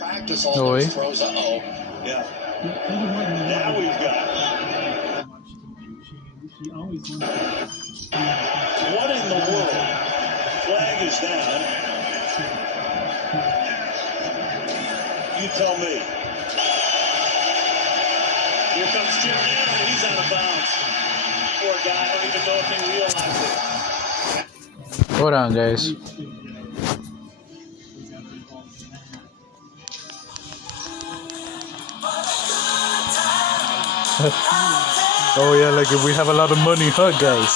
Practice all those throws. Uh-oh. Yeah. Now we've got. What in the world? Flag is down. You tell me. Here comes Giordano. He's out of bounds. Poor guy. I don't even know if he realizes it. Hold on, guys. Oh yeah, like if we have a lot of money, huh, guys?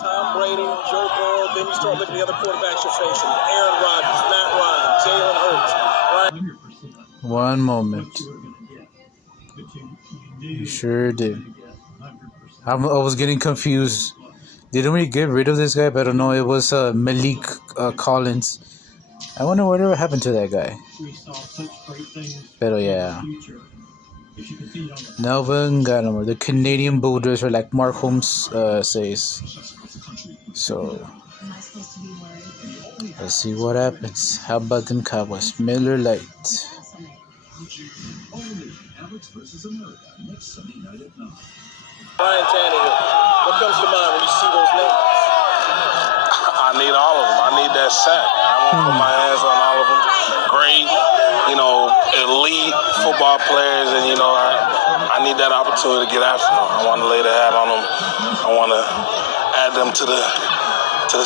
Tom Brady, Joe Burrow, then you start looking at the other quarterbacks you're facing. Aaron Rodgers, Matt Ryan, Jalen Hurts. One moment. You sure did. I was getting confused. Didn't we get rid of this guy? But I don't know. It was Malik Collins. I wonder whatever happened to that guy. But yeah. Melvin Gallimore, the Canadian Bulldozer, like Mark Holmes says. So let's see what happens. How about them Cowboys? Miller Lite. Ryan Tannehill. What comes to mind when you see those names? I need all of them. I need that sack. I want to put my hands on all of them. Great, elite football players, and I need that opportunity to get after them. I want to lay the hat on them. I want to add them to the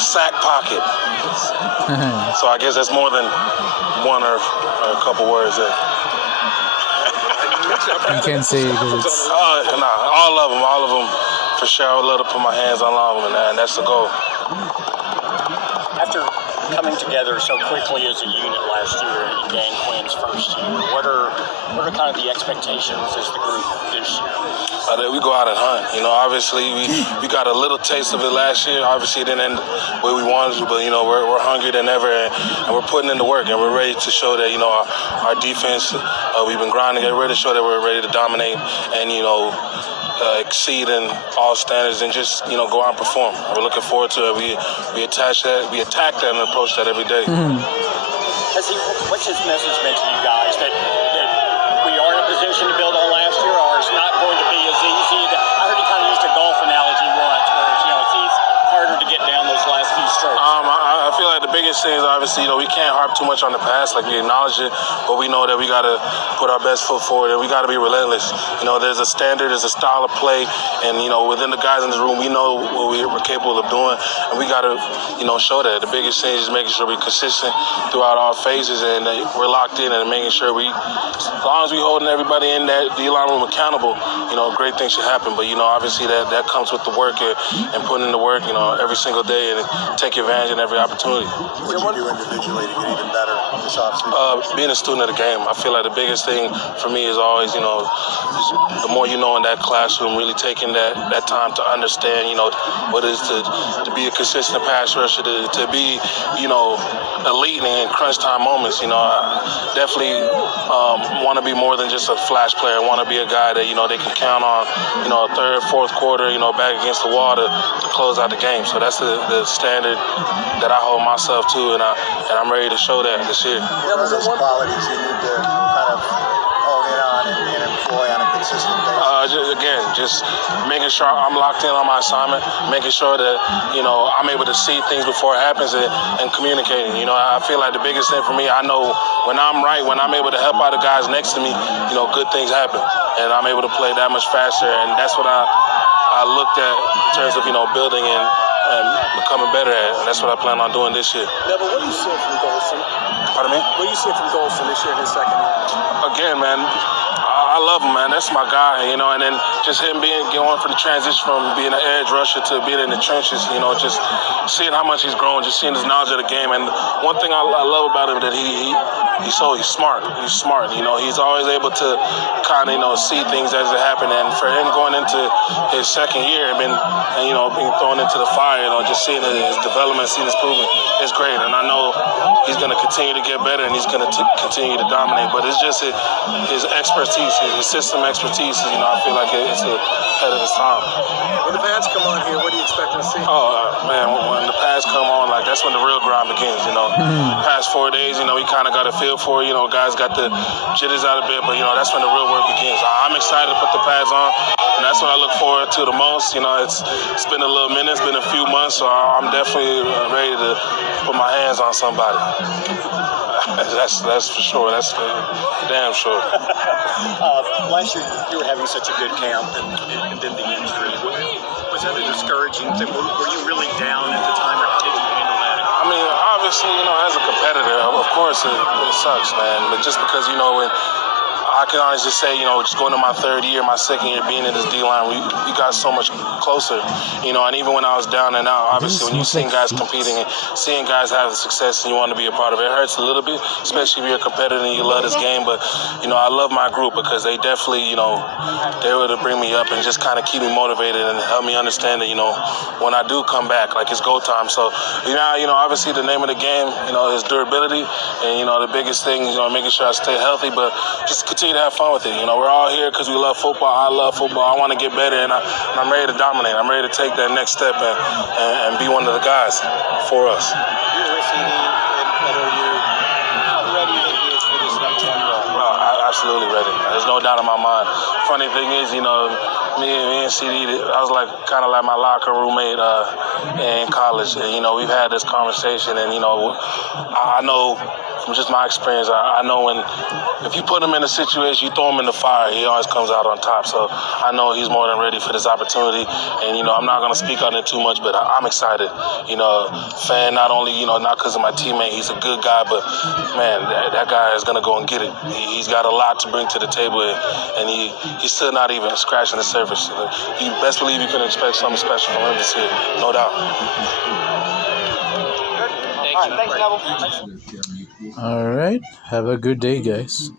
sack pocket. So I guess that's more than one or a couple words there. You can't say it because it's... all of them, for sure. I would love to put my hands on all of them, and that's the goal. After coming together so quickly as a unit last year in Dan Quinn's first year, what are kind of the expectations as the group this year? That we go out and hunt. Obviously we got a little taste of it last year. Obviously it didn't end the way we wanted to, but we're hungry than ever, and we're putting in the work, and we're ready to show that our defense. We've been grinding. We're ready to show that we're ready to dominate and exceed in all standards and just go out and perform. We're looking forward to it. We attack that and approach that every day. What's his message been to you guys that we are in a position to build on last year, or it's not going to be as easy? I heard he kind of used a golf analogy once, where it's harder to get down those last few strokes. I feel like the biggest thing is obviously we can't harp too much on the past. Like, we acknowledge it, but we know that we got to put our best foot forward, and we got to be relentless. There's a standard, there's a style of play, and within the guys in this room, we know what we're capable of doing, and we got to show that. The biggest thing is making sure we're consistent throughout all phases, and we're locked in, and making sure as long as we holding everybody in that D-line room accountable, great things should happen. But obviously that comes with the work and putting in the work every single day, and take advantage of every opportunity. What do you do individually to get even better this offseason? Being a student of the game, I feel like the biggest thing for me is always, the more in that classroom, really taking that time to understand, what it is to be a consistent pass rusher, to be, elite in crunch time moments. I definitely want to be more than just a flash player. I want to be a guy that, they can count on, third, fourth quarter, back against the wall to close out the game. So that's the standard that I hold myself to, and I'm ready to show that this year. What are those qualities you need to kind of hone in on and employ on a consistent basis? Just making sure I'm locked in on my assignment, making sure that, I'm able to see things before it happens, and communicating. I feel like the biggest thing for me, I know when I'm right, when I'm able to help out the guys next to me, good things happen, and I'm able to play that much faster, and that's what I looked at in terms of, building and becoming better at it. And that's what I plan on doing this year. Neville, what do you see from Golson? Pardon me? What do you see from Golson this year in his second year? Again, man, I love him, man. That's my guy, and then just him going for the transition from being an edge rusher to being in the trenches, just seeing how much he's grown, just seeing his knowledge of the game. And one thing I love about him that he's smart. He's smart. He's always able to kind of see things as they happen. And for him going into his second year and being thrown into the fire, just seeing his development, seeing his improvement, it's great. And I know he's going to continue to get better, and he's going to continue to dominate. But it's just his expertise, his system expertise. I feel like it's ahead of his time. When the fans come on Man, when the pads come on, like that's when the real grind begins. Past 4 days, we kind of got a feel for it. Guys got the jitters out a bit, but that's when the real work begins. I'm excited to put the pads on, and that's what I look forward to the most. It's been a little minute, it's been a few months, so I'm definitely ready to put my hands on somebody. That's for sure. That's for damn sure. Last year, you were having such a good camp, and then the injury. Was that discouraging? Were you really down at the time, or how did you handle that? I mean, obviously, as a competitor, of course, it sucks, man. But just because, when I can honestly say, just going to my third year, my second year being in this D-line, we got so much closer, and even when I was down and out, obviously when you're seeing guys competing and seeing guys have success and you want to be a part of it, it hurts a little bit, especially if you're a competitor and you love this game. But, I love my group because they definitely, they were to bring me up and just kind of keep me motivated and help me understand that, when I do come back, like it's go time. So, obviously the name of the game, is durability, and, the biggest thing is, making sure I stay healthy, but just continue to have fun with it. We're all here because we love football. I love football. I want to get better, and I'm ready to dominate. I'm ready to take that next step and be one of the guys for us. You're with CD, and are you ready for this next one? Absolutely ready. There's no doubt in my mind. Funny thing is, me and CD, I was kind of like my locker roommate in college. And, we've had this conversation, and, I know from just my experience, I know if you put him in a situation, you throw him in the fire, he always comes out on top. So I know he's more than ready for this opportunity. And, I'm not going to speak on it too much, but I'm excited. Fan, not only, not because of my teammate, he's a good guy, but, man, that guy is going to go and get it. He's got a lot to bring to the table, and he's still not even scratching the surface. You best believe you can expect something special from him this year, no doubt. Thanks, Neville. All right. Have a good day, guys.